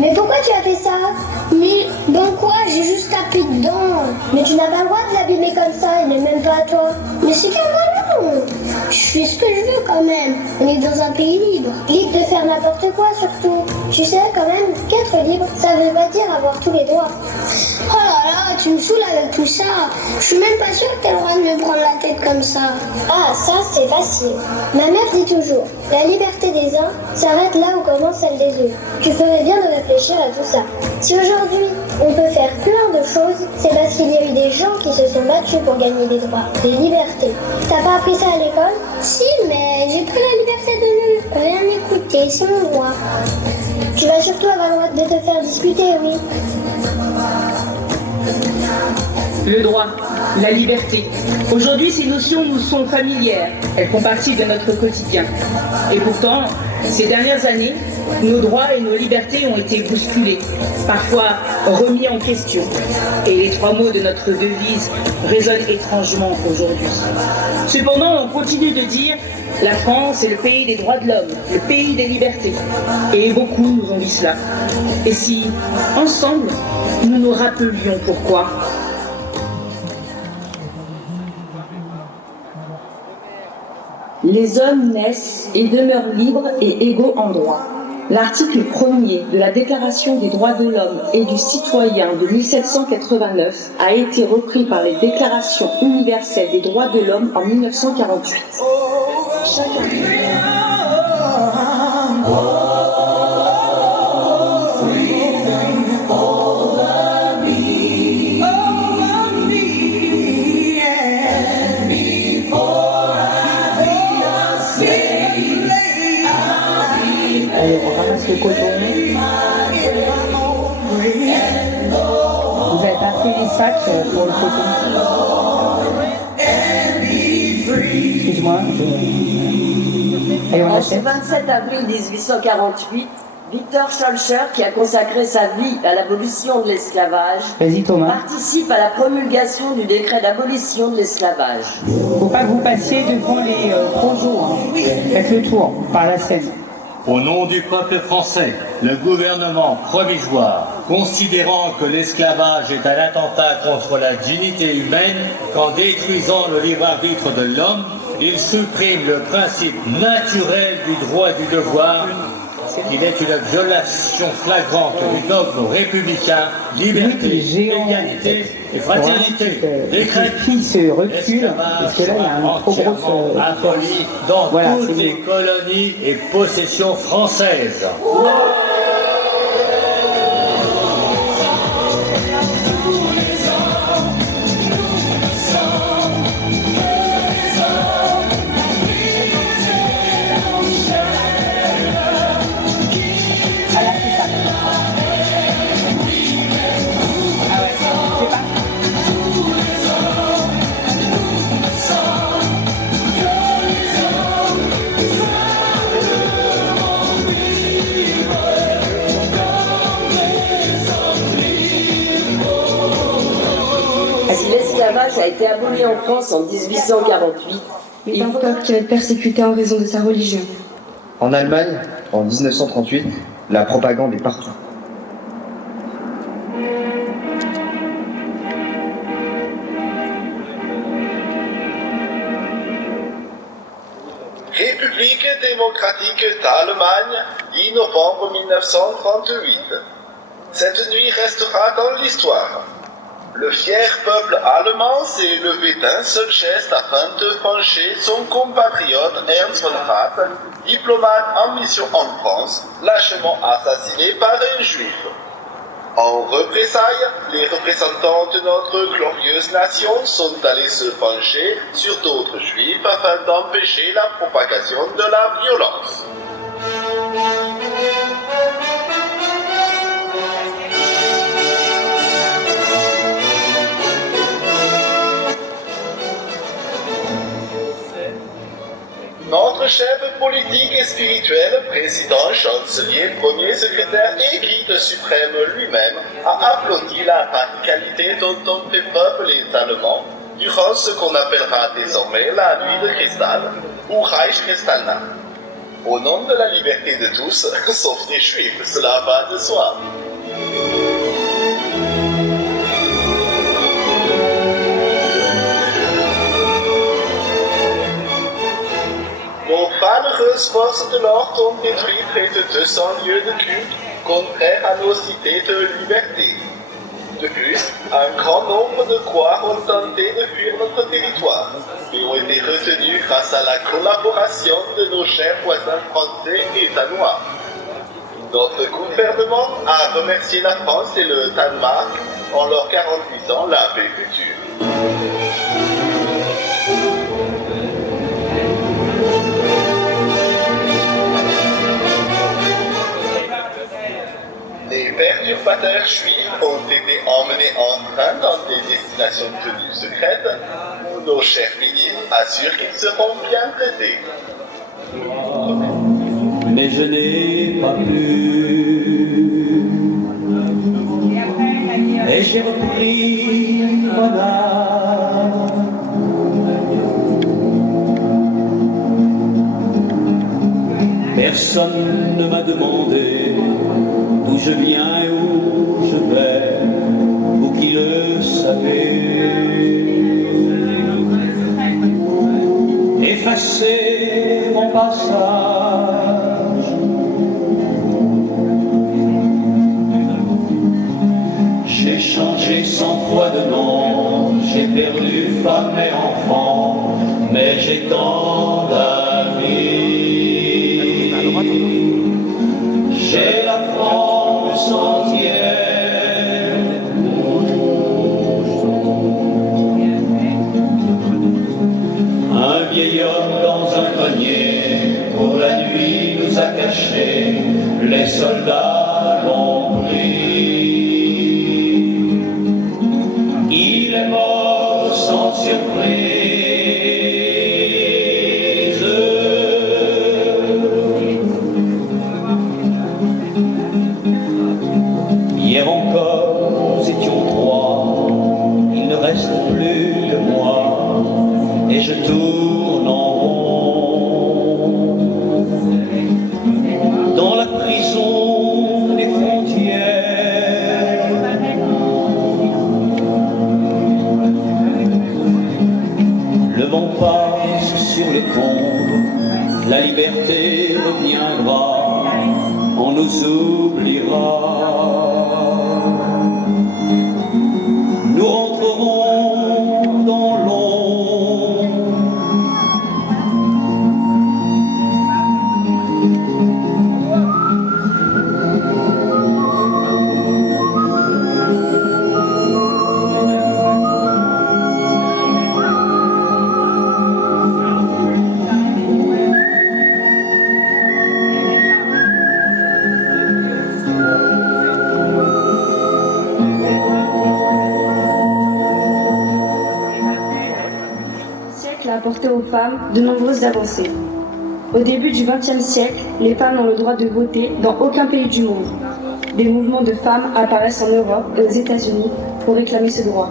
Mais pourquoi tu as fait ça? Mais bon quoi, j'ai juste tapé dedans. Mais tu n'as pas le droit de l'abîmer comme ça, il n'est même pas à toi. Mais c'est qu'un ballon. Je fais ce que je veux quand même. On est dans un pays libre. Libre de faire n'importe quoi surtout. Tu sais quand même qu'être libre, ça veut pas dire avoir tous les droits. Oh là là, tu me saoules avec tout ça. Je suis même pas sûre que t'as le droit de me prendre la tête comme ça. Ah, ça c'est facile. Ma mère dit toujours, la liberté des uns s'arrête là où commence celle des autres. Tu ferais bien de réfléchir à tout ça. Si aujourd'hui on peut faire plein de choses, c'est parce qu'il y a eu des gens qui se sont battus pour gagner des droits, des libertés. T'as pas appris ça à l'école? Si, mais j'ai pris la liberté de ne rien écouter, c'est mon droit. Tu vas surtout avoir le droit de te faire discuter, oui. Le droit, la liberté. Aujourd'hui, ces notions nous sont familières. Elles font partie de notre quotidien. Et pourtant, ces dernières années, nos droits et nos libertés ont été bousculés, parfois remis en question. Et les trois mots de notre devise résonnent étrangement aujourd'hui. Cependant, on continue de dire « La France est le pays des droits de l'homme, le pays des libertés ». Et beaucoup nous ont dit cela. Et si, ensemble, nous nous rappelions pourquoi ? Les hommes naissent et demeurent libres et égaux en droit. L'article 1er de la Déclaration des droits de l'homme et du citoyen de 1789 a été repris par les Déclarations universelles des droits de l'homme en 1948. On ramasse le coton. Vous avez pas pris les sacs pour le coton? Excuse-moi. Et on En ce achète. 27 avril 1848, Victor Schœlcher, qui a consacré sa vie à l'abolition de l'esclavage, Vas-y Thomas. participe à la promulgation du décret d'abolition de l'esclavage. Faut pas que vous passiez devant les projos. Hein. Faites le tour par la Seine. Au nom du peuple français, le gouvernement provisoire, considérant que l'esclavage est un attentat contre la dignité humaine, qu'en détruisant le libre arbitre de l'homme, il supprime le principe naturel du droit et du devoir, qu'il est une violation flagrante du dogme républicain, liberté, égalité et fraternité, décrète qui se recule, parce que là il y a un trop gros... aboli dans Voilà, toutes les bon. colonies et possessions françaises. Voilà, c'est ça. Ah ouais, c'est pas... Si l'esclavage a été aboli en France en 1848, Mais d'un peuple qui va être persécuté en raison de sa religion. En Allemagne, en 1938, la propagande est partout. République démocratique d'Allemagne, 10 novembre 1938. Cette nuit restera dans l'histoire. Le fier peuple allemand s'est levé d'un seul geste afin de venger son compatriote Ernst von Rath, diplomate en mission en France, lâchement assassiné par un juif. En représailles, les représentants de notre glorieuse nation sont allés se venger sur d'autres juifs afin d'empêcher la propagation de la violence. Notre chef politique et spirituel, président, chancelier, premier secrétaire et guide suprême lui-même, a applaudi la radicalité dont ont fait preuve les Allemands durant ce qu'on appellera désormais la nuit de cristal ou Reichskristallnacht. Au nom de la liberté de tous, sauf des juifs, cela va de soi. Nos malheureuses forces de l'ordre ont détruit près de 200 lieux de culte contraires à nos cités de liberté. De plus, un grand nombre de croix ont tenté de fuir notre territoire, mais ont été retenus grâce à la collaboration de nos chers voisins français et danois. Notre gouvernement a remercié la France et le Danemark en leur garantissant la paix future. Les perturbateurs juifs ont été emmenés en train dans des destinations tenues secrètes où nos chers ministres assurent qu'ils seront bien traités. Mais je n'ai pas pu. Et j'ai repris mon âme. Personne ne m'a demandé d'où je viens et où je vais, vous qui le savez. Effacez Hier encore, nous étions trois, il ne reste plus que moi, et je tourne en rond. Dans la prison des frontières, le vent passe sur les tombes, la liberté reviendra, on nous oubliera. Nous rentrerons dans l'ombre. A apporté aux femmes de nombreuses avancées. Au début du XXe siècle, les femmes n'ont le droit de voter dans aucun pays du monde. Des mouvements de femmes apparaissent en Europe et aux États-Unis pour réclamer ce droit.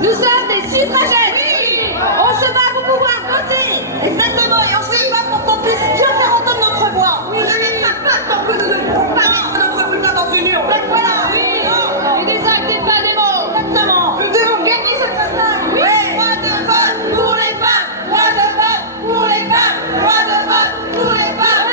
Nous sommes des suffragettes. On se bat pour pouvoir voter. Exactement, et on se bat pour qu'on puisse bien faire entendre notre voix. Oui, pour parler de notre putain dans une urne. Voilà, oui, et des actes et pas des mots. Exactement. Nous devons gagner cette bataille. Oui, droit de vote pour les femmes. Droit de vote pour les femmes. Droit de vote pour les femmes.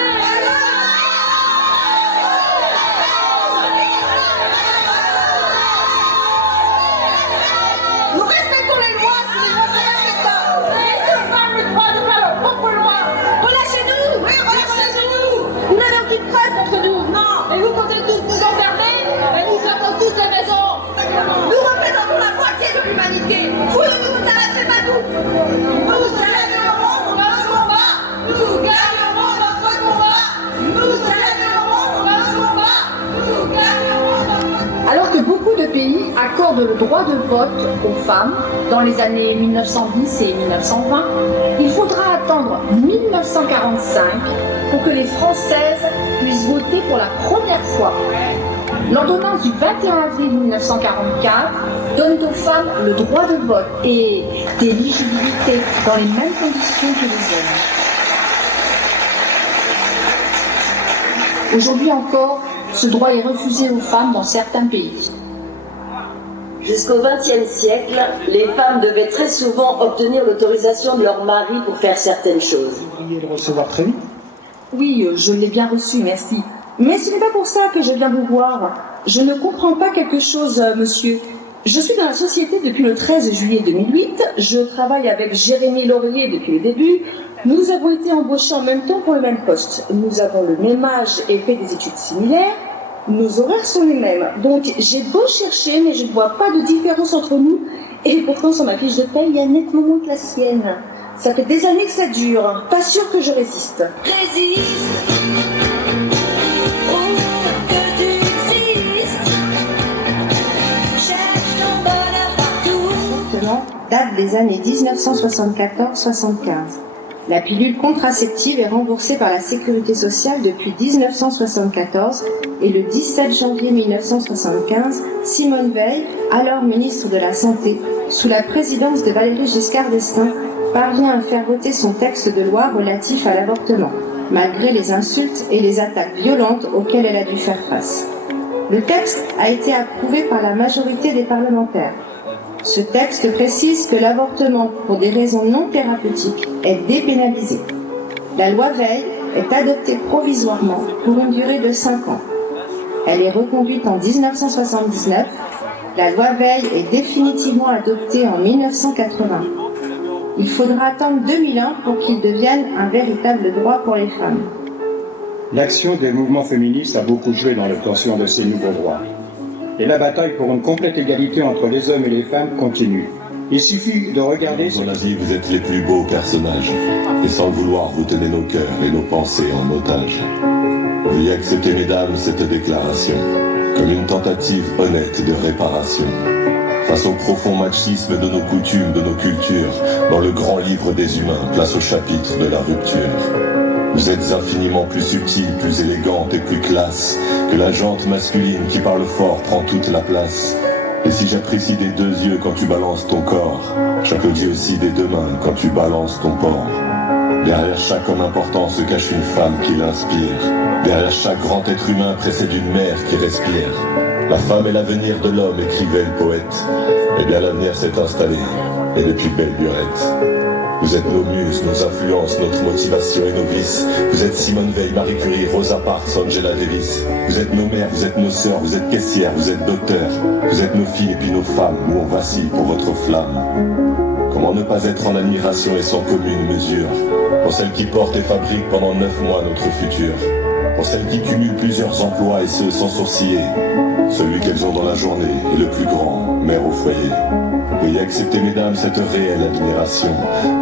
Nous respectons les lois si les lois sont respectables. Laissez aux femmes le droit de faire leur propre loi. Relâchez-nous. Oui, relâchez-nous. Vous n'avez aucune preuve contre nous. Non. Et vous comptez tous nous enfermer. Et nous sortons tous la maison. Nous représentons la moitié de l'humanité. Vous ne vous arrêtez pas nous. Nous gagnerons notre combat. Nous gagnerons notre combat. Nous gagnerons notre combat. Nous gagnerons notre combat. Alors que beaucoup de pays accordent le droit de vote aux femmes dans les années 1910 et 1920, il faudra attendre 1945 pour que les Françaises puissent voter pour la première fois. L'ordonnance du 21 avril 1944 donne aux femmes le droit de vote et d'éligibilité dans les mêmes conditions que les hommes. Aujourd'hui encore, ce droit est refusé aux femmes dans certains pays. Jusqu'au XXe siècle, les femmes devaient très souvent obtenir l'autorisation de leur mari pour faire certaines choses. Vous devriez le recevoir très vite. Oui, je l'ai bien reçu, merci. Mais ce n'est pas pour ça que je viens vous voir. Je ne comprends pas quelque chose, monsieur. Je suis dans la société depuis le 13 juillet 2008. Je travaille avec Jérémy Laurier depuis le début. Nous avons été embauchés en même temps pour le même poste. Nous avons le même âge et fait des études similaires. Nos horaires sont les mêmes. Donc j'ai beau chercher, mais je ne vois pas de différence entre nous. Et pourtant, sur ma fiche de paie, il y a nettement moins que la sienne. Ça fait des années que ça dure. Pas sûr que je résiste. Résiste. Oh, que tu existes. Cherche ton bonheur partout. Date des années 1974-75. La pilule contraceptive est remboursée par la Sécurité sociale depuis 1974 et le 17 janvier 1975, Simone Veil, alors ministre de la Santé, sous la présidence de Valéry Giscard d'Estaing, parvient à faire voter son texte de loi relatif à l'avortement, malgré les insultes et les attaques violentes auxquelles elle a dû faire face. Le texte a été approuvé par la majorité des parlementaires. Ce texte précise que l'avortement pour des raisons non thérapeutiques est dépénalisé. La loi Veil est adoptée provisoirement pour une durée de 5 ans. Elle est reconduite en 1979. La loi Veil est définitivement adoptée en 1980. Il faudra attendre 2001 pour qu'il devienne un véritable droit pour les femmes. L'action des mouvements féministes a beaucoup joué dans l'obtention de ces nouveaux droits. Et la bataille pour une complète égalité entre les hommes et les femmes continue. Il suffit de regarder... Dans la vie, vous êtes les plus beaux personnages. Et sans le vouloir, vous tenez nos cœurs et nos pensées en otage. Veuillez accepter, mesdames, cette déclaration. comme une tentative honnête de réparation. Face au profond machisme de nos coutumes, de nos cultures, dans le grand livre des humains, place au chapitre de la rupture. Vous êtes infiniment plus subtile, plus élégante et plus classe que la jante masculine qui parle fort prend toute la place. Et si j'apprécie des deux yeux quand tu balances ton corps, j'applaudis aussi des deux mains quand tu balances ton porc. Derrière chaque homme important se cache une femme qui l'inspire. Derrière chaque grand être humain précède une mère qui respire. La femme est l'avenir de l'homme, écrivait le poète. Eh bien l'avenir s'est installé, et depuis belle lurette. Vous êtes nos muses, nos influences, notre motivation et nos vices. Vous êtes Simone Veil, Marie Curie, Rosa Parks, Angela Davis. Vous êtes nos mères, vous êtes nos sœurs, vous êtes caissières, vous êtes docteurs. Vous êtes nos filles et puis nos femmes, où on vacille pour votre flamme. Comment ne pas être en admiration et sans commune mesure pour celles qui portent et fabriquent pendant 9 mois notre futur. Pour celles qui cumulent plusieurs emplois et ce sans sourciller. Celui qu'elles ont dans la journée est le plus grand, mère au foyer. Veuillez accepter, mesdames, cette réelle admiration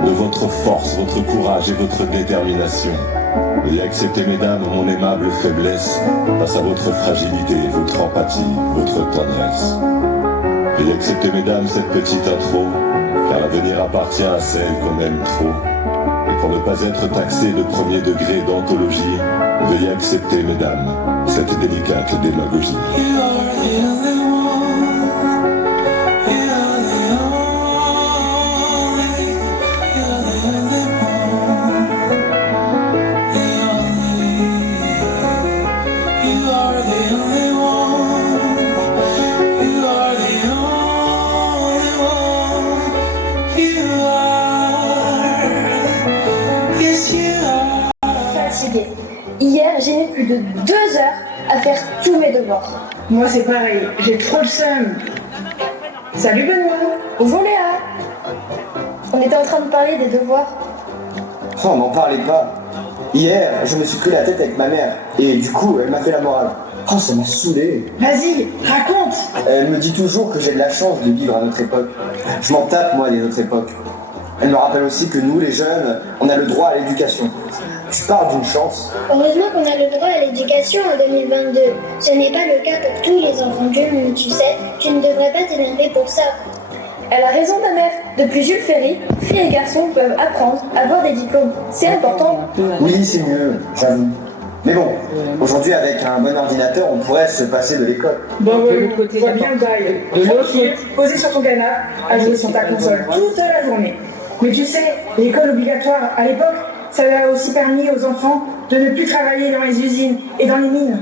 de votre force, votre courage et votre détermination. Veuillez accepter, mesdames, mon aimable faiblesse face à votre fragilité, votre empathie, votre tendresse. Veuillez accepter, mesdames, cette petite intro, car l'avenir appartient à celle qu'on aime trop. Et pour ne pas être taxé de premier degré d'anthologie, veuillez accepter, mesdames, cette délicate démagogie. Fatiguée. Hier, j'ai mis plus de 2 heures à faire tous mes devoirs. Moi c'est pareil, j'ai trop le seum. Salut Benoît. Bonjour Léa. On était en train de parler des devoirs. Oh, n'en parlez pas. Hier, je me suis pris la tête avec ma mère, et du coup, elle m'a fait la morale. Oh, ça m'a saoulé. Vas-y, raconte. Elle me dit toujours que j'ai de la chance de vivre à notre époque. Je m'en tape, moi, des autres époques. Elle me rappelle aussi que nous, les jeunes, on a le droit à l'éducation. Tu parles d'une chance. Heureusement qu'on a le droit à l'éducation en 2022. Ce n'est pas le cas pour tous les enfants du monde, tu sais. Tu ne devrais pas t'énerver pour ça. Elle a raison ta mère. Depuis Jules Ferry, filles et garçons peuvent apprendre, avoir des diplômes. C'est important. Oui, c'est mieux, j'avoue. Mais bon, aujourd'hui, avec un bon ordinateur, on pourrait se passer de l'école. Bon, ouais, vois bien le bail. Tranquille, posé sur ton canapé, à jouer sur ta console toute la journée. Mais tu sais, l'école obligatoire, à l'époque, ça a aussi permis aux enfants de ne plus travailler dans les usines et dans les mines.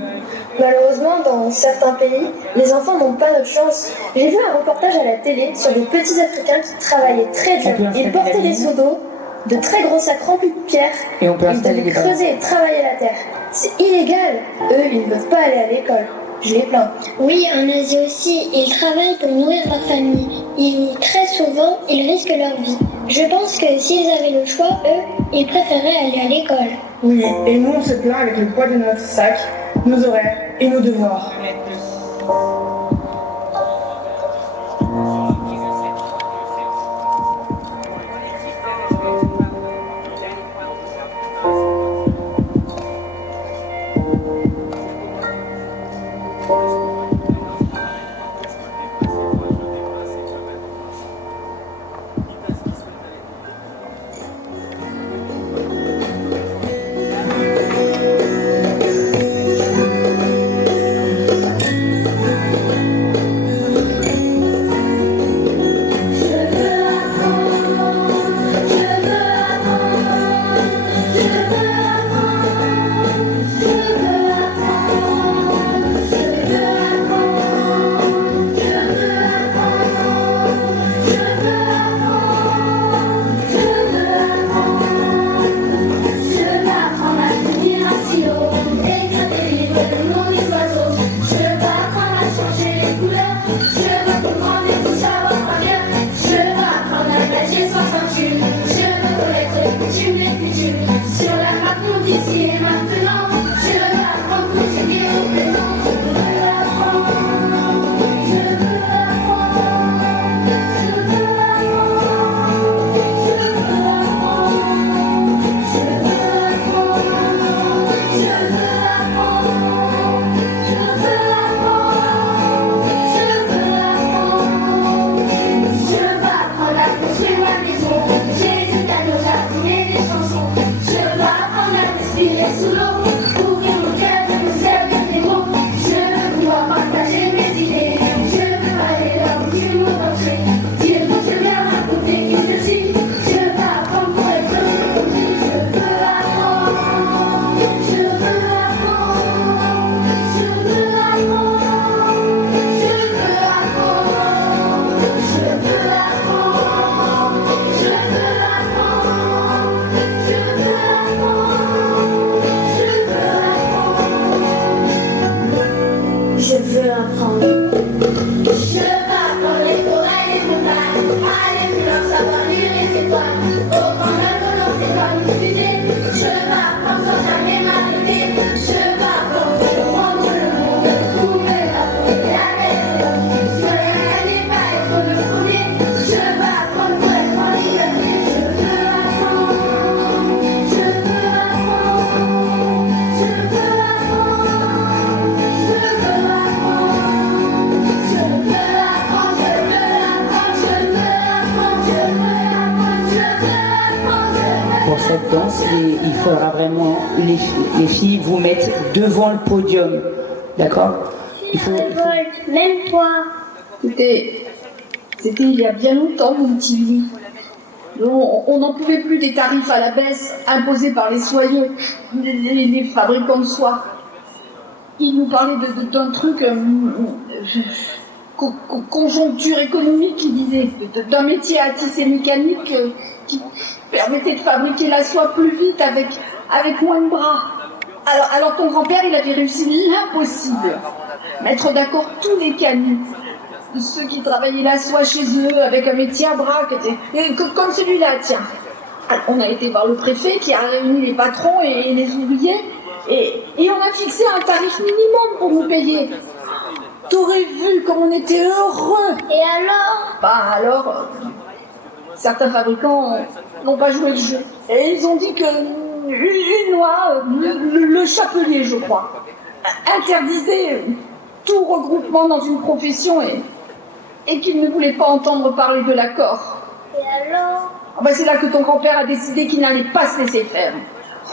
Malheureusement, dans certains pays, les enfants n'ont pas notre chance. J'ai vu un reportage à la télé sur des petits Africains qui travaillaient très dur. Ils portaient des seaux d'eau, de très gros sacs remplis de pierres, et on peut ils devaient creuser et travailler la terre. C'est illégal. Eux, ils ne peuvent pas aller à l'école. Je les plains. Oui, en Asie aussi, ils travaillent pour nourrir leur famille. Très souvent, ils risquent leur vie. Je pense que s'ils avaient le choix, eux, ils préféraient aller à l'école. Oui, et nous on se plaint avec le poids de notre sac, nos horaires et nos devoirs. danse et il faudra vraiment, les filles, vous mettre devant le podium. D'accord? Même toi. C'était il y a bien longtemps, mon petit Louis. On n'en pouvait plus des tarifs à la baisse imposés par les soyeux, les fabricants de soie. Ils nous parlaient d'un truc, conjoncture économique, ils disaient, d'un métier à tisser mécanique qui permettait de fabriquer la soie plus vite avec moins de bras. Alors ton grand-père, il avait réussi l'impossible. Mettre d'accord tous les canuts. Ceux qui travaillaient la soie chez eux avec un métier à bras, comme celui-là, tiens. Alors, on a été voir le préfet qui a réuni les patrons et les ouvriers et on a fixé un tarif minimum pour nous payer. T'aurais vu comme on était heureux. Et alors? Alors, certains fabricants n'ont pas joué le jeu. Et ils ont dit que une loi, le Chapelier, je crois, interdisait tout regroupement dans une profession et qu'il ne voulait pas entendre parler de l'accord. Et alors? C'est là que ton grand-père a décidé qu'il n'allait pas se laisser faire.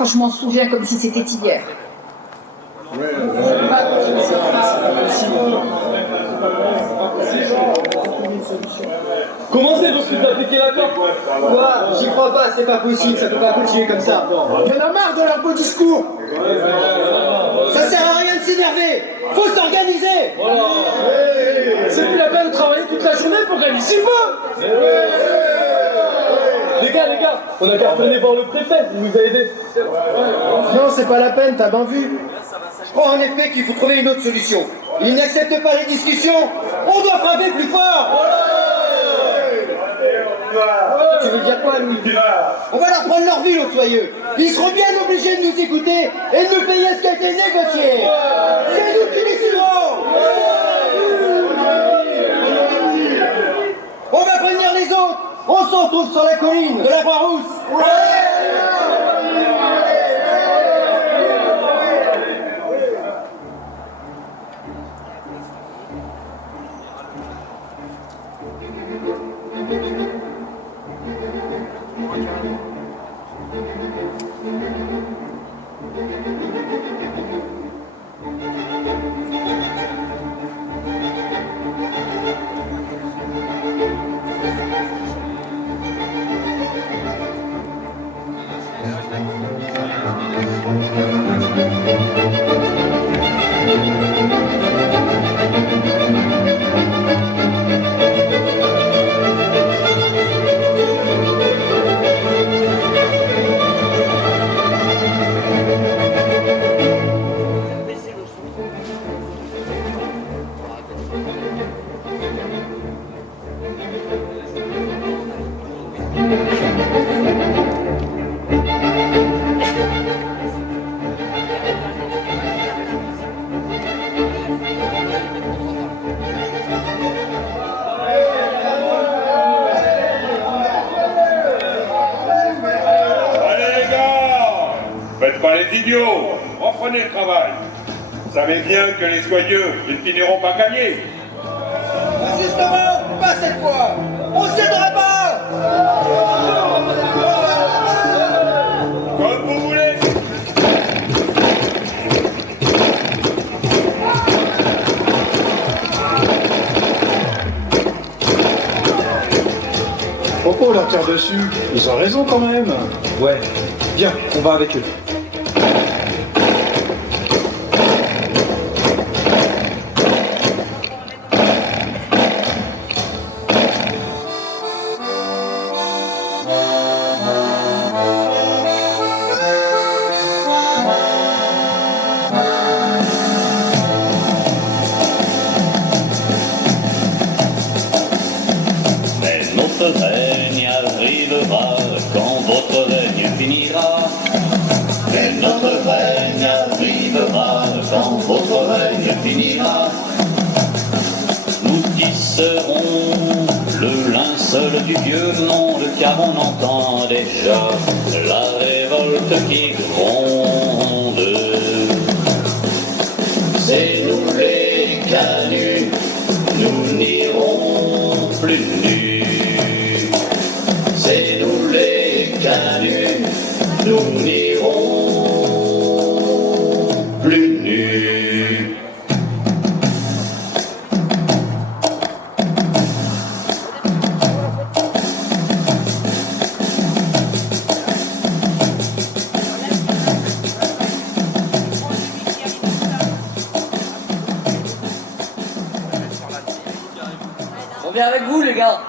Je m'en souviens comme si c'était hier. Comment c'est possible d'appliquer l'accord? Quoi? J'y crois pas, c'est pas possible, ça peut pas continuer comme ça. Il y en a marre de leur beau discours. Ça sert à rien de s'énerver. Faut s'organiser. C'est plus la peine de travailler toute la journée pour gagner 6 mois. Les gars, on a qu'à retourner voir le préfet, il nous a aidés. Non, c'est pas la peine, t'as bien vu. Je crois en effet qu'il faut trouver une autre solution. Ils n'acceptent pas les discussions, on doit frapper plus fort. Tu veux dire quoi, Louis? On va leur prendre leur ville aux soyeux. Ils seront bien obligés de nous écouter et de nous payer ce qui a été négocié. C'est nous qui déciderons. On va prévenir les autres. On se retrouve sur la colline de la Croix-Rousse. Reprenez le travail. Vous savez bien que les soyeux, ils finiront par gagner. Justement, pas cette fois. On ne cédera pas. Comme vous voulez. Pourquoi on leur tire dessus? Ils ont raison quand même. Ouais, viens, on va avec eux. Notre règne arrivera quand votre règne finira. Mais notre règne arrivera quand votre règne finira. Nous tisserons le linceul du vieux monde, car on entend déjà la révolte qui gronde. C'est nous les canuts, nous n'irons plus nus. C'est nous les canuts, nous On vient avec vous, les gars.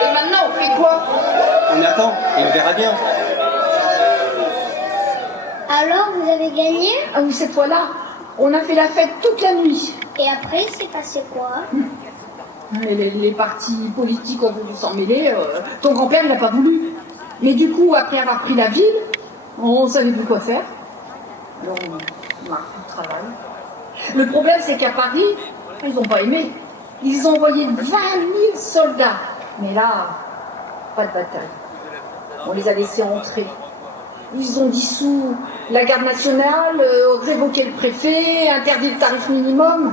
Et maintenant, on fait quoi? On attend, et on verra bien. Alors, vous avez gagné? Ah oui, cette fois-là, on a fait la fête toute la nuit. Et après, il s'est passé quoi? Les partis politiques ont voulu s'en mêler. Ton grand-père n'a pas voulu. Mais du coup, après avoir pris la ville, on savait plus quoi faire. Alors, on a repris le travail. Le problème, c'est qu'à Paris, ils n'ont pas aimé. Ils ont envoyé 20 000 soldats. Mais là, pas de bataille. On les a laissés entrer. Ils ont dissous la garde nationale, révoqué le préfet, interdit le tarif minimum.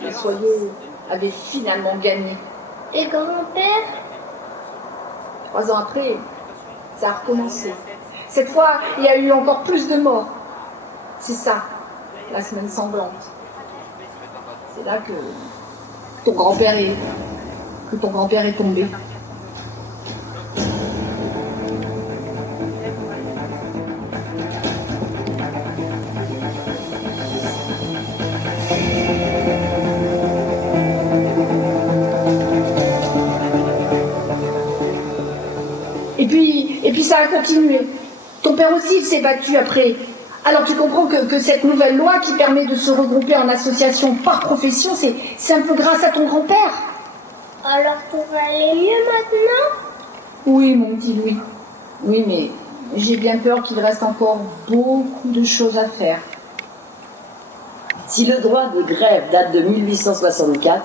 Les Soyeux avaient finalement gagné. Et grand-père? 3 ans après, ça a recommencé. Cette fois, il y a eu encore plus de morts. C'est ça, la semaine sanglante. C'est là que ton grand-père est tombé. Et puis ça a continué. Ton père aussi, il s'est battu après. Alors tu comprends que cette nouvelle loi qui permet de se regrouper en association par profession, c'est un peu grâce à ton grand-père. Alors tout va aller mieux maintenant? Oui, mon petit Louis. Oui, mais j'ai bien peur qu'il reste encore beaucoup de choses à faire. Si le droit de grève date de 1864...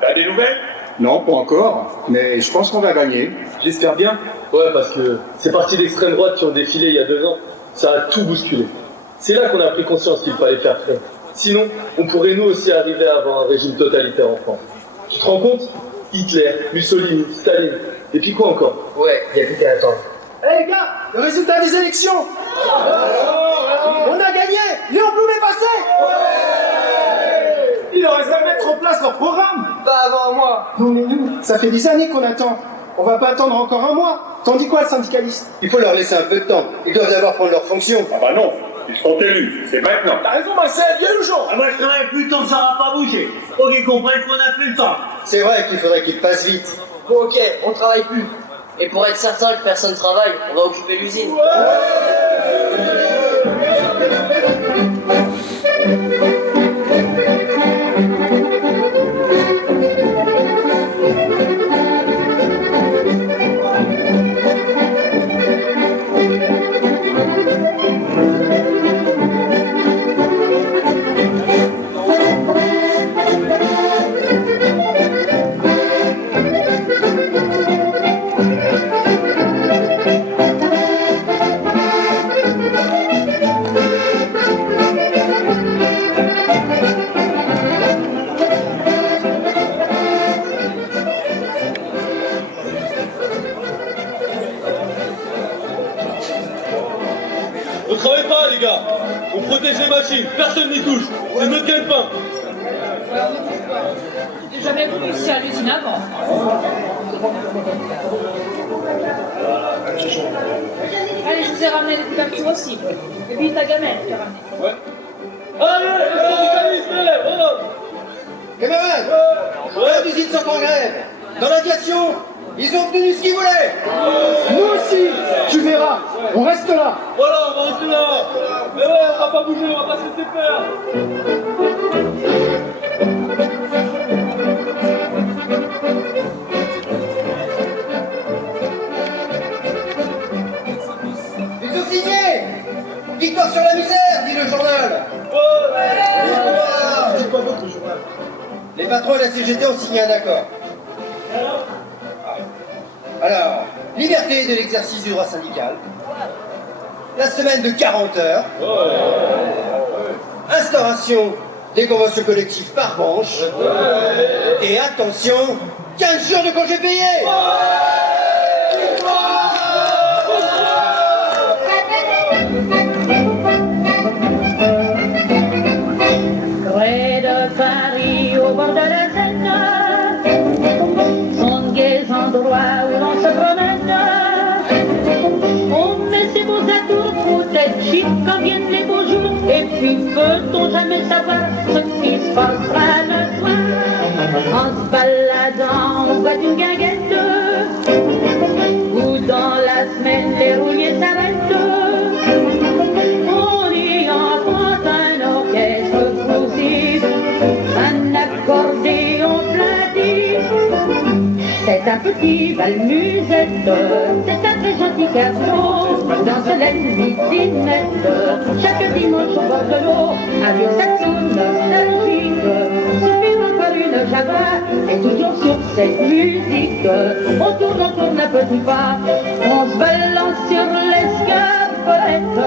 T'as des nouvelles? Non, pas encore, mais je pense qu'on va gagner. J'espère bien. Ouais, parce que ces partis d'extrême droite qui ont défilé il y a 2 ans, ça a tout bousculé. C'est là qu'on a pris conscience qu'il fallait faire front. Sinon, on pourrait nous aussi arriver à avoir un régime totalitaire en France. Tu te rends compte? Hitler, Mussolini, Staline, et puis quoi encore? Ouais, il n'y a plus qu'à attendre. Hé les gars, le résultat des élections! On a gagné! Léon Blum est passé! Il leur reste à mettre en place leur programme! Pas avant moi! Non mais nous, ça fait des années qu'on attend. On va pas attendre encore un mois. T'en dis quoi, le syndicaliste? Il faut leur laisser un peu de temps. Ils doivent d'abord prendre leurs fonctions. Ah bah non, ils seront élus, c'est maintenant. T'as raison, Marcel, il y a urgence! Moi je travaille plus tant que ça va pas bouger. Faut qu'ils comprennent qu'on a plus le temps. C'est vrai qu'il faudrait qu'ils passent vite. Bon, ok, on travaille plus. Et pour être certain que personne travaille, on va occuper l'usine. On travaille pas, les gars. On protège les machines. Personne n'y touche. C'est notre gagne-pain. J'ai jamais voulu ici à l'usine avant. Allez, je vous ai ramené des couvertures aussi. Et puis ta gamelle, tu as ramené. Ouais. Allez, les syndicalistes, voilà. Camarades, les usines sont en grève. Dans l'aviation, ils ont obtenu ce qu'ils voulaient. Nous aussi, tu verras. On reste là. Voilà, on va rester là. Mais ouais, on va pas bouger, on va pas se laisser faire. Ils ont signé. Victoire sur la misère, dit le journal. J'ai pas d'autre journal. Les patrons et la CGT ont signé un accord. Alors, liberté de l'exercice du droit syndical, la semaine de 40 heures, instauration des conventions collectives par branche, et attention, 15 jours de congés payés. Gré de pain endroit où l'on se promène. On met ses beaux atours pour être chic quand viennent les beaux jours. Et puis peut-on jamais savoir ce qui se passera le soir? En se baladant, on voit une guinguette, où dans la semaine les rouliers s'arrêtent. On y entend un orchestre poussif, un accordéon plaintif. C'est un petit bal-musette, c'est un très gentil garçon, dans ce midinette, chaque dimanche au bord de l'eau, un vieux saxo nostalgique, suffit encore une java, et toujours sur cette musique, on tourne un petit pas, on se balance sur l'escarpolette,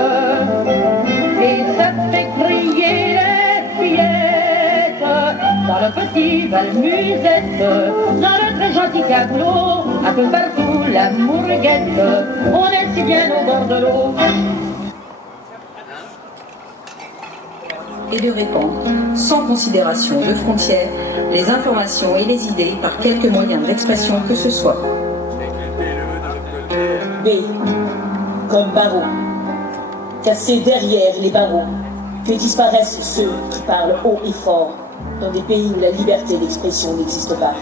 et ça fait crier les fillettes, dans le petit bal-musette, dans le très gentil caboulot, un peu partout l'amour guette, on est si bien au bord de l'eau. Et de répandre, sans considération de frontières, les informations et les idées par quelque moyen d'expression que ce soit. B, comme barreau. Casser derrière les barreaux, que disparaissent ceux qui parlent haut et fort dans des pays où la liberté d'expression n'existe pas.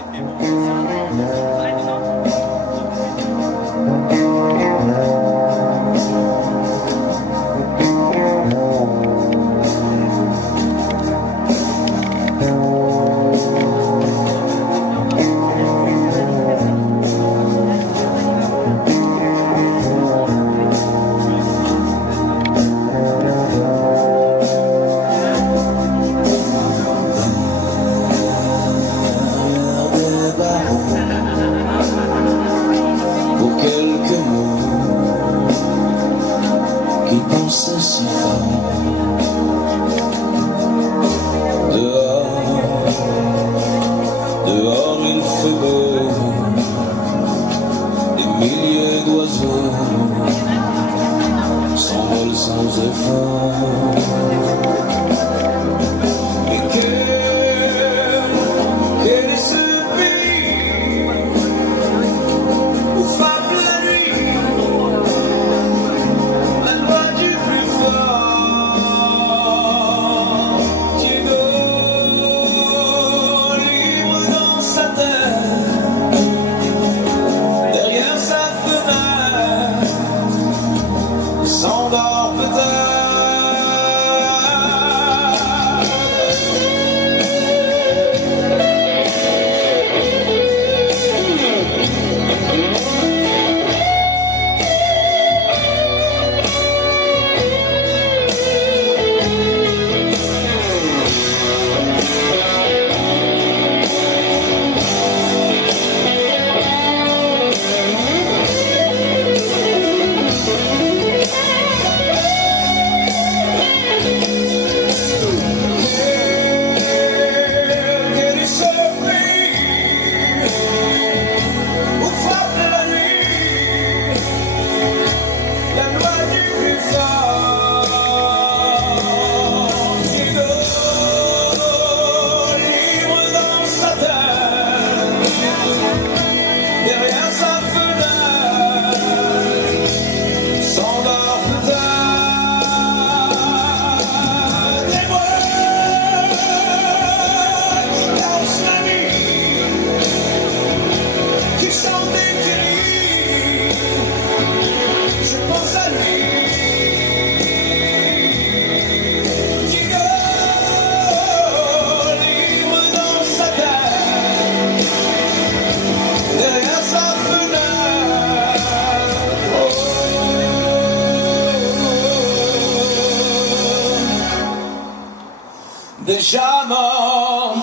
Déjà mort,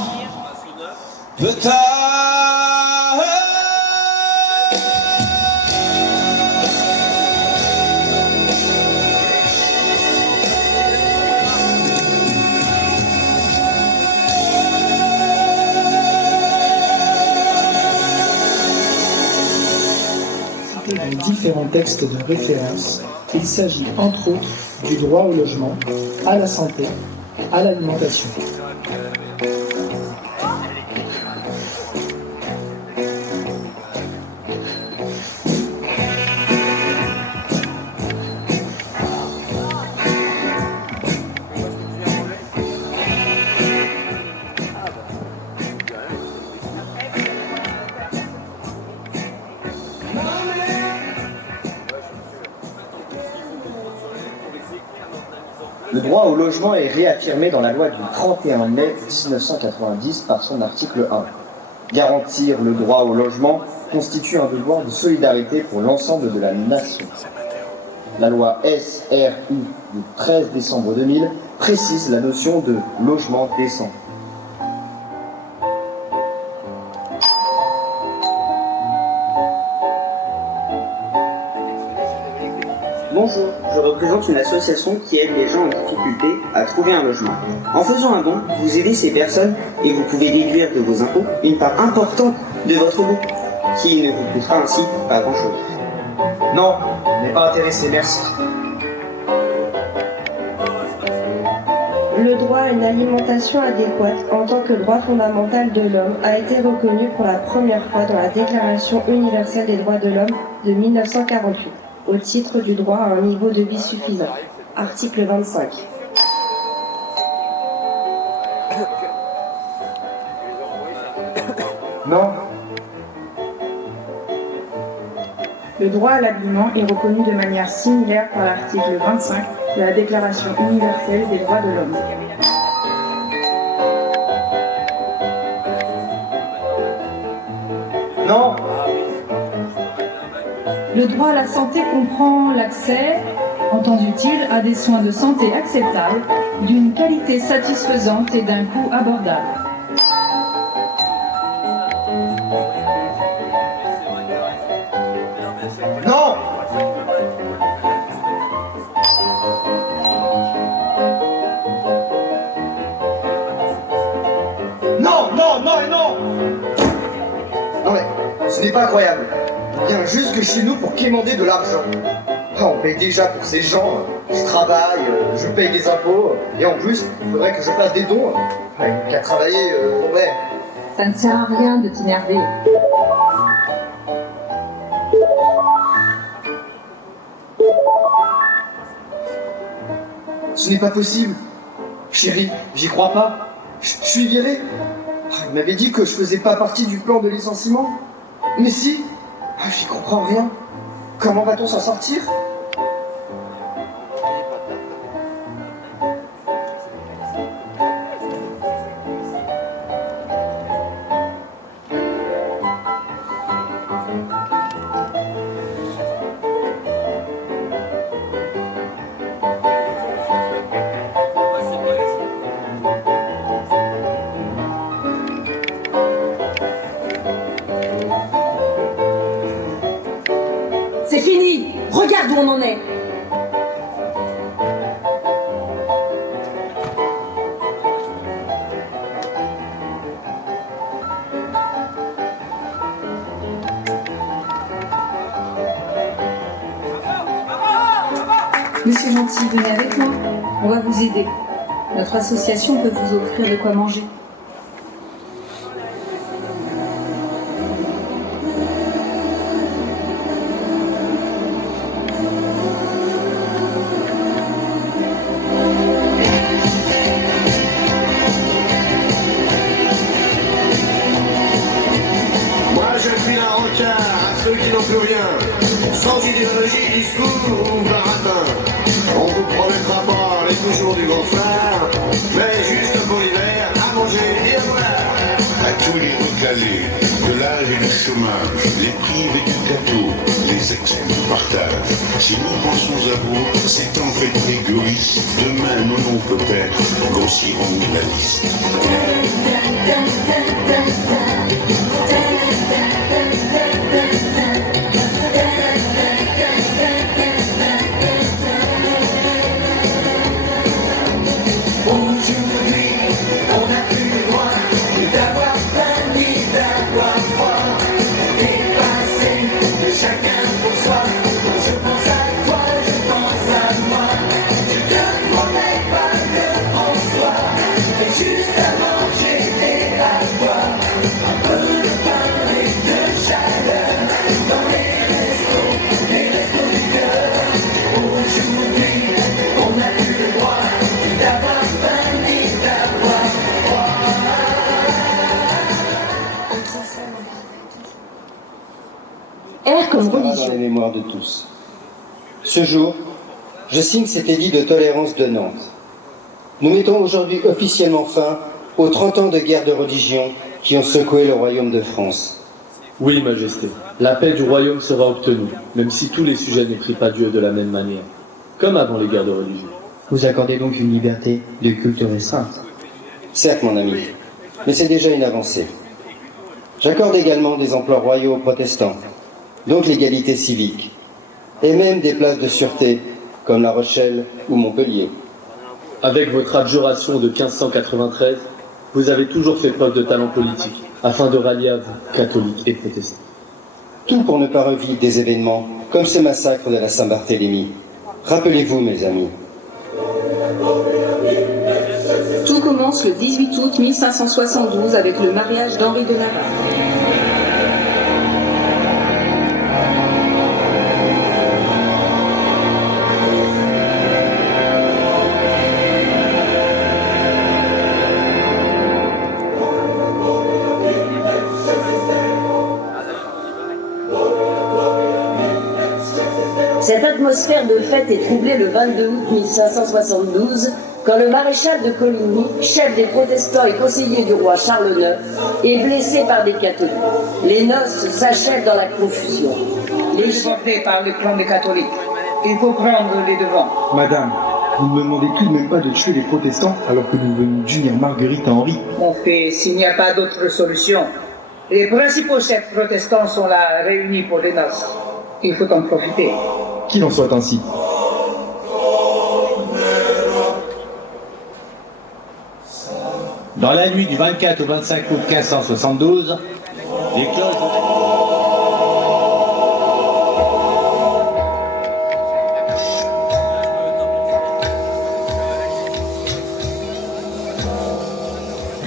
peut-être. Dans différents textes de référence, il s'agit entre autres du droit au logement, à la santé, à l'alimentation. droit au logement est réaffirmé dans la loi du 31 mai 1990 par son article 1. Garantir le droit au logement constitue un devoir de solidarité pour l'ensemble de la nation. La loi SRU du 13 décembre 2000 précise la notion de logement décent. Bonjour, je représente une association qui aide les gens en difficulté à trouver un logement. En faisant un don, vous aidez ces personnes et vous pouvez déduire de vos impôts une part importante de votre bout, qui ne vous coûtera ainsi pas grand-chose. Non, on n'est pas intéressé, merci. Le droit à une alimentation adéquate en tant que droit fondamental de l'homme a été reconnu pour la première fois dans la Déclaration universelle des droits de l'homme de 1948, au titre du droit à un niveau de vie suffisant. Article 25. Non. Le droit à l'habillement est reconnu de manière similaire par l'article 25 de la Déclaration universelle des droits de l'homme. Non. Le droit à la santé comprend l'accès, en temps utile, à des soins de santé acceptables, d'une qualité satisfaisante et d'un coût abordable. Non. Non, non, non et non. Non mais, ce n'est pas incroyable. On vient jusque chez nous pour quémander de l'argent. Ah, on paye déjà pour ces gens. Je travaille, je paye des impôts, et en plus, il faudrait que je fasse des dons. Qu'à travailler, ouais. Ça ne sert à rien de t'énerver. Ce n'est pas possible. Chérie, j'y crois pas. Je suis viré. Il m'avait dit que je faisais pas partie du plan de licenciement. Mais si. J'y comprends rien. Comment va-t-on s'en sortir ? C'est fini! Regarde où on en est! Monsieur Gentil, venez avec moi. On va vous aider. Notre association peut vous offrir de quoi manger. Ceux qui n'ont plus rien, sans idéologie, discours ou baratin. On vous promettra pas les toujours du grand soir, mais juste pour l'hiver, à manger et à boire. À tous les recalés, de l'âge et du chômage, les privés du gâteau, les exclus du partage. Si nous pensons à vous, c'est en fait égoïste. Demain, nos noms peut-être grossiront la liste. Aujourd'hui, on n'a plus le droit d'avoir faim ni d'avoir froid. Dépassé de chacun pour soi. Je pense à toi, je pense à moi. Je te promets pas de François, mais juste à manger et à boire. Un peu de pain et de chaleur dans les restos du cœur. Aujourd'hui, on n'a plus le droit d'avoir faim ni d'avoir froid. R comme dans religion. les mémoires de tous. Ce jour, je signe cet édit de tolérance de Nantes. Nous mettons aujourd'hui officiellement fin aux 30 ans de guerre de religion qui ont secoué le royaume de France. Oui, Majesté, la paix du royaume sera obtenue, même si tous les sujets ne prient pas Dieu de la même manière, comme avant les guerres de religion. Vous accordez donc une liberté de culte restreinte. Certes, mon ami, mais c'est déjà une avancée. J'accorde également des emplois royaux aux protestants, donc l'égalité civique, et même des places de sûreté, comme La Rochelle ou Montpellier. Avec votre abjuration de 1593, vous avez toujours fait preuve de talent politique, afin de rallier à vous, catholiques et protestants. Tout pour ne pas revivre des événements comme ce massacre de la Saint-Barthélemy. Rappelez-vous, mes amis. Tout commence le 18 août 1572 avec le mariage d'Henri de Navarre. Cette atmosphère de fête est troublée le 22 août 1572, quand le maréchal de Coligny, chef des protestants et conseiller du roi Charles IX, est blessé par des catholiques. Les noces s'achèvent dans la confusion. Les portés par le clan des catholiques. Il faut prendre les devants. Madame, vous ne me demandez tout de même pas de tuer les protestants alors que nous venons d'unir Marguerite à Henri. Mon fils, il n'y a pas d'autre solution. Les principaux chefs protestants sont là réunis pour les noces. Il faut en profiter. Qu'il en soit ainsi. Dans la nuit du 24 au 25 août 1572, les cloches...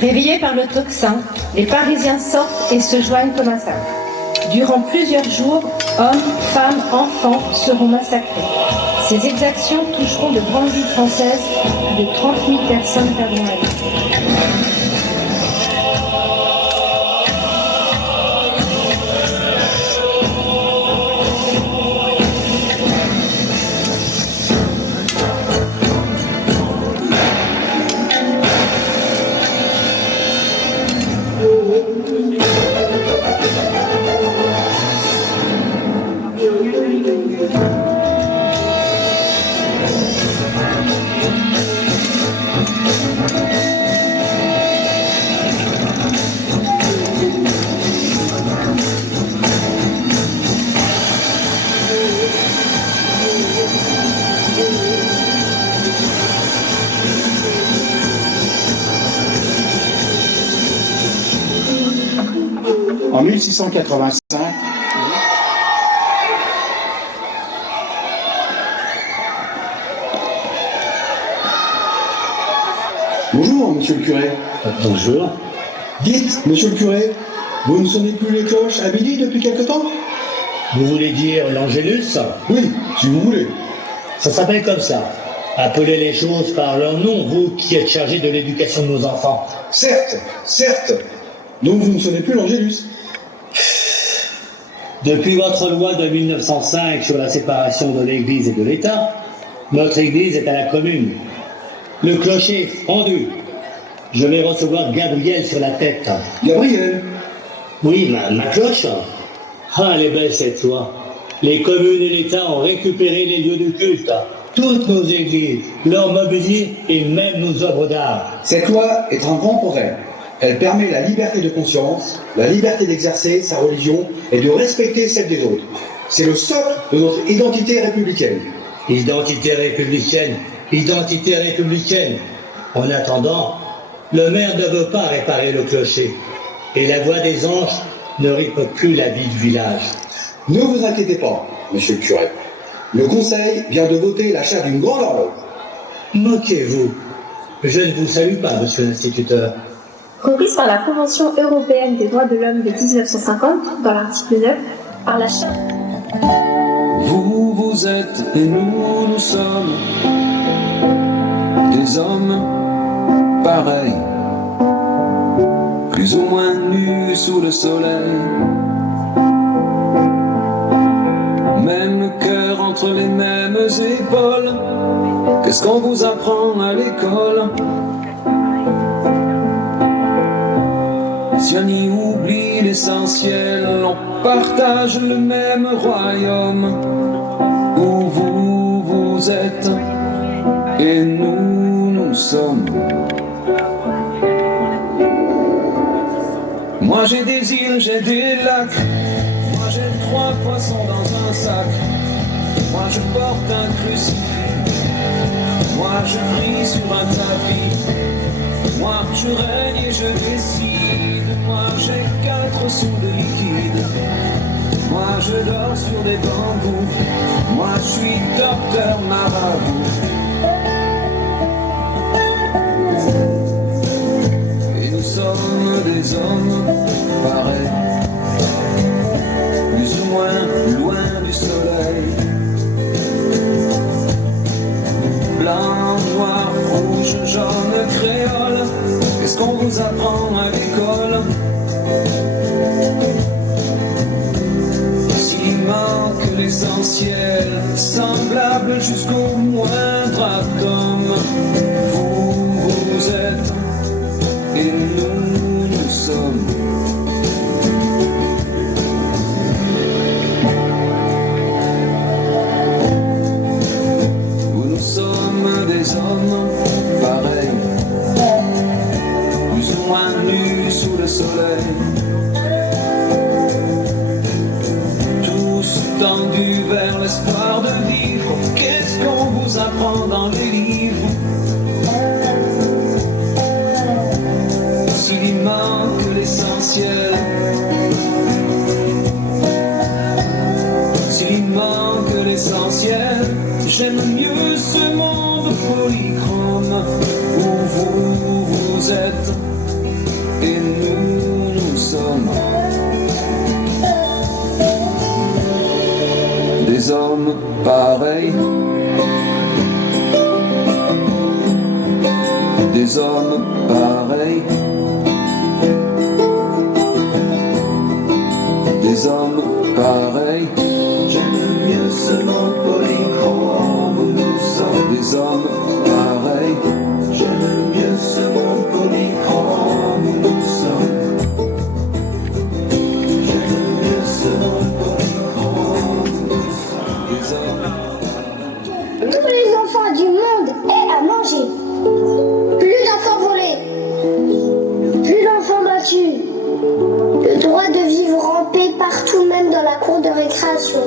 Réveillés par le tocsin, les Parisiens sortent et se joignent au massacre. Durant plusieurs jours, hommes, femmes, enfants seront massacrés. Ces exactions toucheront de grandes villes françaises, plus de 30 000 personnes perdront la vie. En 1685, Bonjour, monsieur le curé. Bonjour. Dites, monsieur le curé, vous ne sonnez plus les cloches à midi depuis quelque temps? Vous voulez dire l'Angélus? Oui, si vous voulez. Ça s'appelle comme ça. Appelez les choses par leur nom, vous qui êtes chargé de l'éducation de nos enfants. Certes, certes. Donc vous ne sonnez plus l'Angélus. Depuis votre loi de 1905 sur la séparation de l'Église et de l'État, notre Église est à la commune. Le clocher est fendu. Je vais recevoir Gabriel sur la tête. Gabriel? Oui, ma cloche. Ah, elle est belle cette loi. Les communes et l'État ont récupéré les lieux de culte, toutes nos églises, leur mobilier et même nos œuvres d'art. Cette loi est un grand progrès. Elle permet la liberté de conscience, la liberté d'exercer sa religion et de respecter celle des autres. C'est le socle de notre identité républicaine. Identité républicaine, identité républicaine. En attendant, le maire ne veut pas réparer le clocher. Et la voix des anges ne rythme plus la vie du village. Ne vous inquiétez pas, monsieur le curé. Le conseil vient de voter l'achat d'une grande horloge. Moquez-vous. Je ne vous salue pas, monsieur l'instituteur. Comprise par la Convention européenne des droits de l'homme de 1950, dans l'article 9, par la Charte. Vous, vous êtes et nous sommes des hommes pareils, plus ou moins nus sous le soleil, même le cœur entre les mêmes épaules, Qu'est-ce qu'on vous apprend à l'école? Si on y oublie l'essentiel, on partage le même royaume où vous êtes et nous sommes. Moi j'ai des îles, j'ai des lacs, moi j'ai 3 poissons dans un sac, moi je porte un crucifix, moi je prie sur un tapis, moi je règne et je décide, moi j'ai 4 sous de liquide, moi je dors sur des bambous, moi je suis docteur marabout. Et nous sommes des hommes pareils, plus ou moins loin du soleil. Blanc, noir, rouge, jaune, créole, qu'est-ce qu'on vous apprend à l'école? S'il manque l'essentiel, semblable jusqu'au moindre atome, vous êtes et nous sommes. Nous sommes des hommes pareils, plus ou moins nus sous le soleil, tous tendus vers l'espoir de vivre. Qu'est-ce qu'on vous apprend dans les livres? S'il manque l'essentiel, s'il manque l'essentiel, j'aime mieux ce monde polychrome où vous êtes et nous sommes. Des hommes pareils, des hommes pareils, des hommes pareils. J'aime mieux ce monde polychrome où nous sommes. Des hommes pareils. J'aime mieux ce monde polychrome où nous sommes. J'aime mieux ce monde polychrome où nous sommes. Des hommes. Tous les enfants du monde aient à manger. Plus d'enfants volés. Plus d'enfants battus. Le droit de vivre en paix partout, même dans la cour de récréation.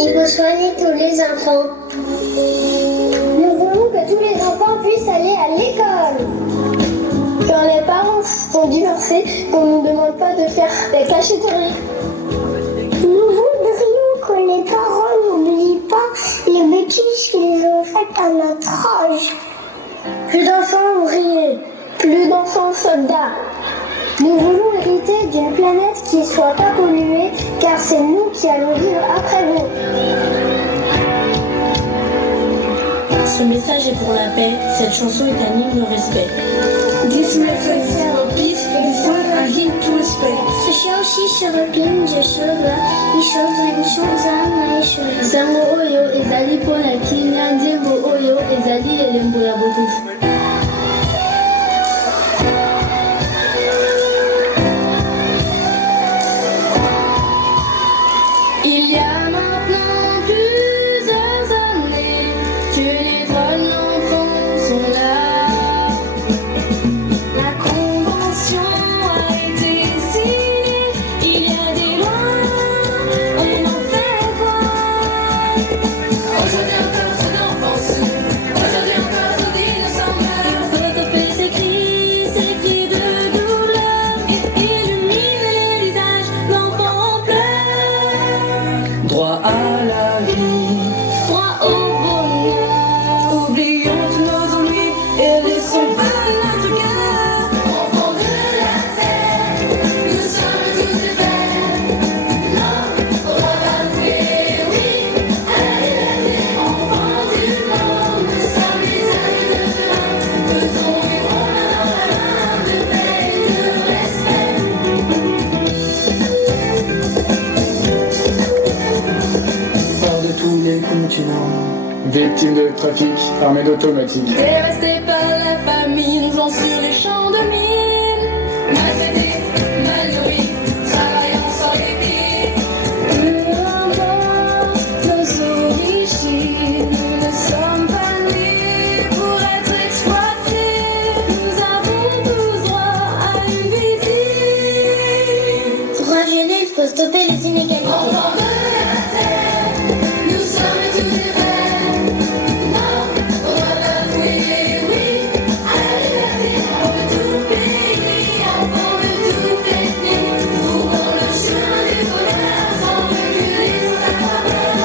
Il faut soigner tous les enfants. Nous voulons que tous les enfants puissent aller à l'école. Quand les parents sont divorcés, qu'on ne nous demande pas de faire des cachotteries. Nous voudrions que les parents n'oublient pas les bêtises qu'ils ont faites à notre âge. Plus d'enfants ouvriers, plus d'enfants soldats. Nous voulons hériter d'une planète qui ne soit pas polluée, car c'est nous qui allons vivre après vous. Ce message est pour la paix, cette chanson est un hymne au respect. This message for peace is a hymn to respect. Ce chant aussi se repline de cheva, ishova, ishonza, ishova. Sango oyo ezali pona kinya, nzembo oyo ezali elembo ya botufu. Il y a maintenant plusieurs années que les droits de l'enfant sont là. La convention a été signée, il y a des lois, on en fait quoi? Aujourd'hui encore trop d'enfants souffrent, aujourd'hui encore trop d'innocents. Victimes de trafic, armées d'automatique. Dévastés par la famine, vont sur les champs de mine. Maltraités, mal nourris, travaillant sans répit. Peu importe nos origines, nous ne sommes pas nés pour être exploités. Nous avons tous droit à une vie digne. Pour agir, il faut stopper les inégalités. Enfants de la terre, nous sommes tous des frères. Non, on doit l'avouer, oui, à la liberté. Enfants de tout pays, enfants de toute ethnie, trouvons le chemin du bonheur sans reculer, sans avoir peur.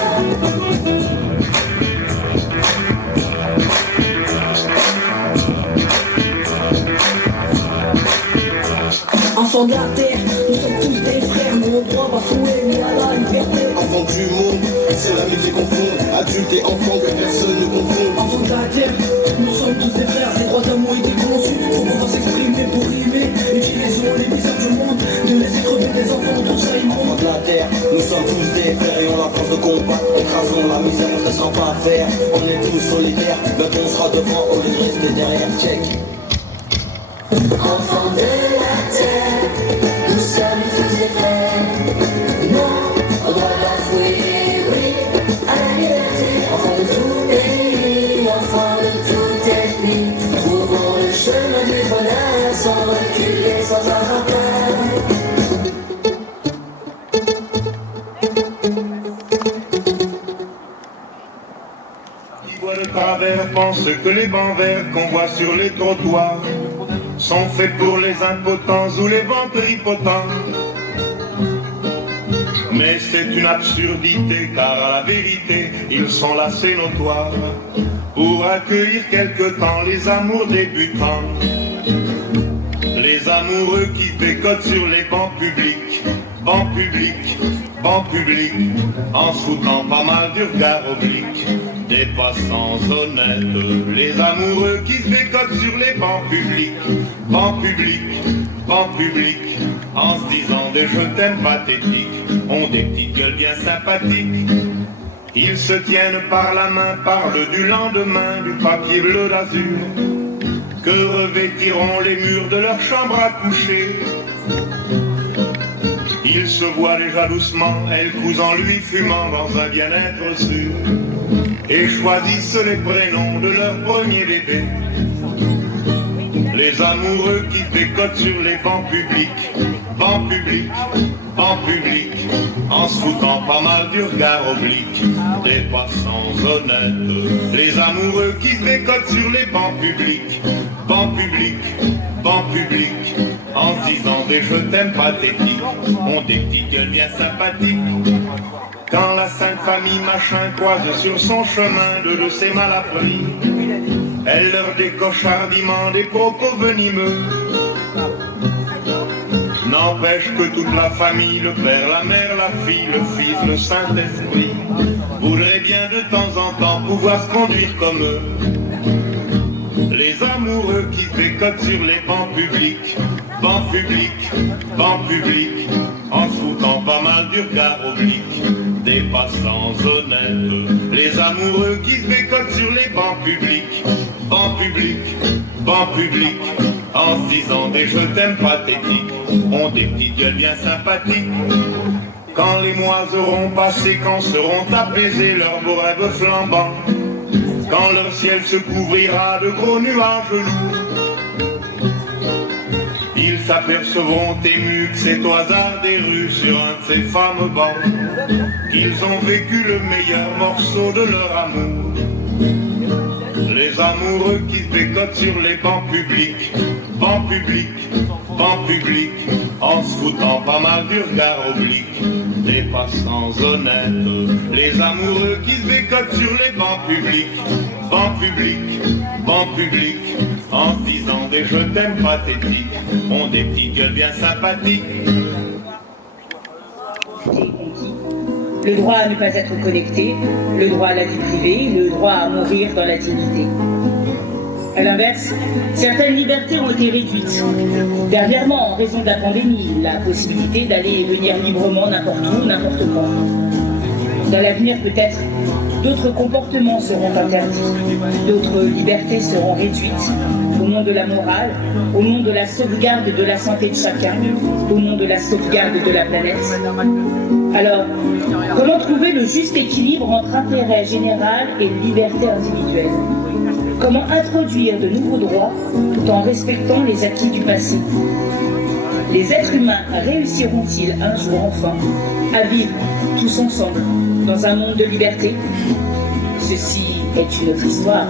Enfants de la terre, nous sommes tous des frères, mon droit bafoué, mais à la liberté. Enfants du monde, c'est l'amitié qu'on fond, adultes et enfants que personne ne confond. Enfants de la terre, nous sommes tous des frères, les droits d'homme ont été conçus pour pouvoir s'exprimer, pour rimer. Utilisons les misères du monde, de laisser crever des enfants, tout ça immonde. Enfants de la terre, nous sommes tous des frères et on a force de combat. Écrasons la misère, on ne se sent pas faire. On est tous solidaires, mais on sera devant au lieu de rester derrière. Check. enfants de la terre, nous sommes tous des frères. Non, on doit l'avouer, oui, à la liberté. Enfants de tout pays, enfants de toute ethnie, trouvons le chemin du bonheur sans reculer, sans avoir peur. Qui voit de travers pense que les bancs verts qu'on voit sur les trottoirs sont faits pour les impotents ou les ventripotents. Mais c'est une absurdité, car à la vérité, ils sont là, c'est notoire, pour accueillir quelque temps les amours débutants. Les amoureux qui décotent sur les bancs publics, bancs publics, bancs publics, en se foutant pas mal du regard oblique des passants honnêtes. Les amoureux qui se décotent sur les bancs publics, bancs publics, bancs publics, en se disant des je t'aime pathétiques, ont des petites gueules bien sympathiques. Ils se tiennent par la main, parlent du lendemain, du papier bleu d'azur, que revêtiront les murs de leur chambre à coucher. Ils se voient déjà doucement, elle cousant lui fumant dans un bien-être sûr, et choisissent les prénoms de leur premier bébé. Les amoureux qui décotent sur les bancs publics, bancs publics, bancs publics, en se foutant pas mal du regard oblique des passants honnêtes. Les amoureux qui se décotent sur les bancs publics, bancs publics, bancs publics, en se disant des je t'aime pathétiques, ont des petites gueules bien sympathiques. Quand la sainte famille machin croise sur son chemin de ses malappris, elle leur décoche hardiment des propos venimeux. N'empêche que toute la famille, le père, la mère, la fille, le fils, le Saint-Esprit, voudraient bien de temps en temps pouvoir se conduire comme eux. Les amoureux qui se décotent sur les bancs publics, bancs publics, bancs publics, en se foutant pas mal du regard oblique des passants honnêtes. Les amoureux qui se décotent sur les bancs publics, bancs publics, bancs publics, en se disant des je t'aime pathétiques, ont des petites gueules bien sympathiques. Quand les mois auront passé, quand seront apaisés leurs beaux rêves flambants, quand leur ciel se couvrira de gros nuages lourds, ils s'apercevront émus que c'est au hasard des rues sur un de ces fameux bancs qu'ils ont vécu le meilleur morceau de leur amour. Les amoureux qui se décotent sur les bancs publics, bancs publics, bancs publics, en se foutant pas mal du regard oblique des passants honnêtes. Les amoureux qui se décotent sur les bancs publics, bancs publics, bancs publics, en se disant des je t'aime pathétiques, ont des petites gueules bien sympathiques. Le droit à ne pas être connecté, le droit à la vie privée, le droit à mourir dans la dignité. À l'inverse, certaines libertés ont été réduites. Dernièrement, en raison de la pandémie, la possibilité d'aller et venir librement n'importe où, n'importe quand. Dans l'avenir, peut-être, d'autres comportements seront interdits, d'autres libertés seront réduites, au nom de la morale, au nom de la sauvegarde de la santé de chacun, au nom de la sauvegarde de la planète. Alors, comment trouver le juste équilibre entre intérêt général et liberté individuelle? Comment introduire de nouveaux droits tout en respectant les acquis du passé? Les êtres humains réussiront-ils un jour enfin à vivre tous ensemble dans un monde de liberté? Ceci est une autre histoire.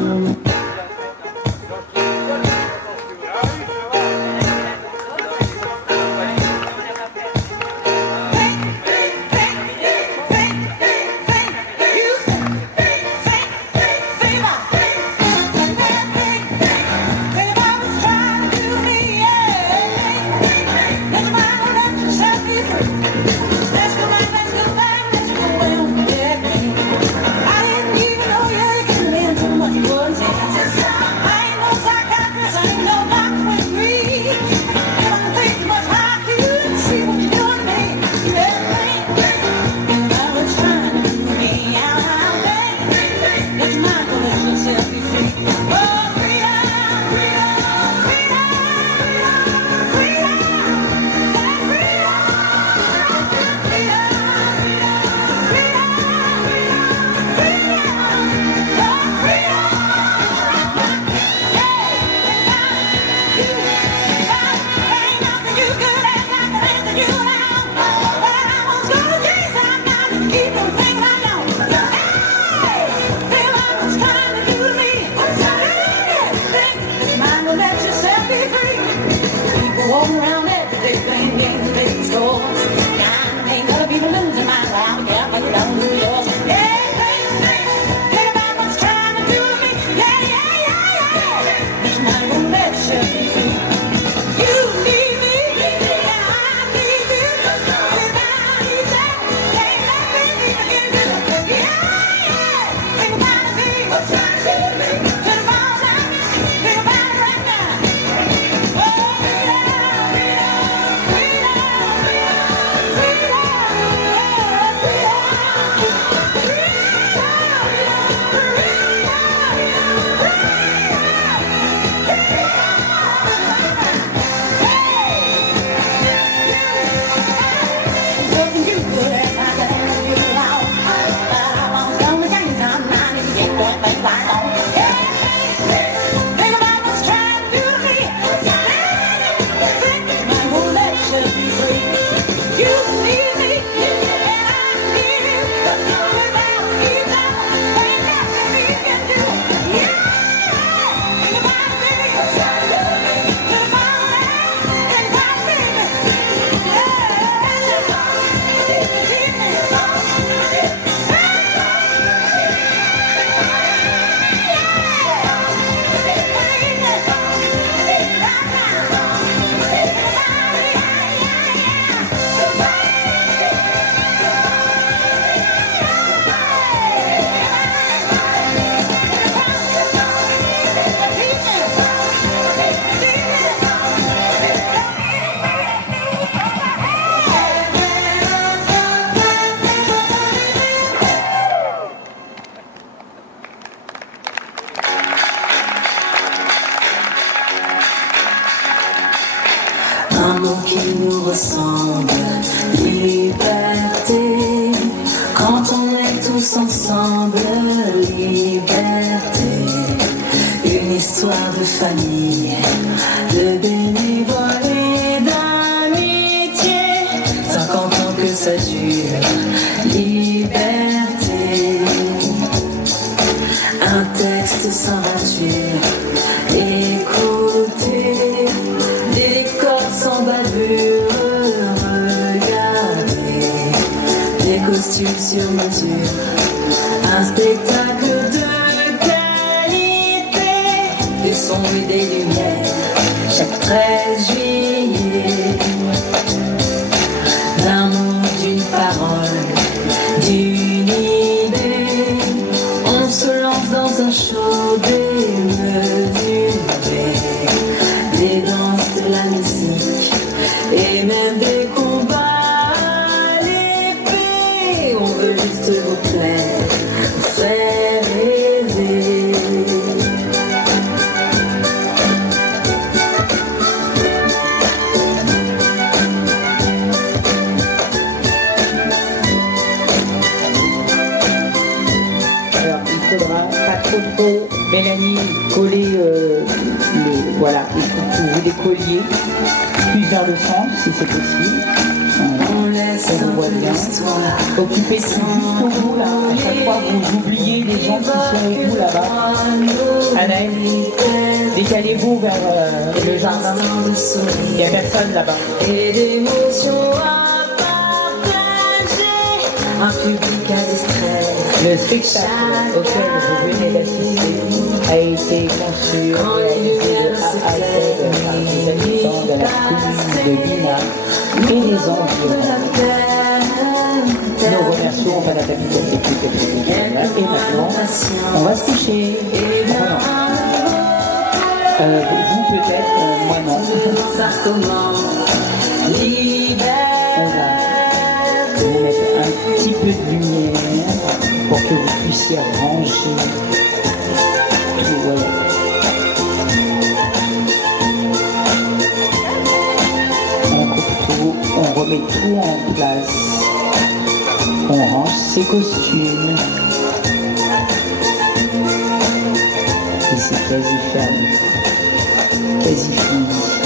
Un mot qui nous ressemble, liberté. Quand on est tous ensemble, liberté. Une histoire de famille, de bénévoles et d'amitié. 50 ans que ça dure, liberté. Un texte sans rature, écoutez. Des décors sans bavure, regardez. Des costumes sur mesure, un spectacle de qualité. Des sons et des lumières, chaque 13 juillet. D'un mot, d'une parole, d'une idée. On se lance dans un show démesuré. Des danses, de la musique et même des combats à l'épée. On veut juste vous plaire, faire vers le centre, si c'est possible. On vous voit bien. Occupez-vous juste au bout, là. À chaque fois, vous oubliez les gens qui sont avec vous là-bas. Anaël, décalez-vous vers le jardin. Il n'y a personne là-bas. Et d'émotions à partager, un public à distraire. Le spectacle auquel vous venez d'assister a été conçu et réalisé de A à Z par les habitants de la commune de Lina et des environs. Nous remercions Madame la Capitaine d'équipe et maintenant, on va se coucher. Vous peut-être, moi non. On va vous mettre un petit peu de lumière pour que vous puissiez ranger tout. Voilà. On coupe tout, on remet tout en place. On range ses costumes. Et c'est quasi fermé. Quasi fini.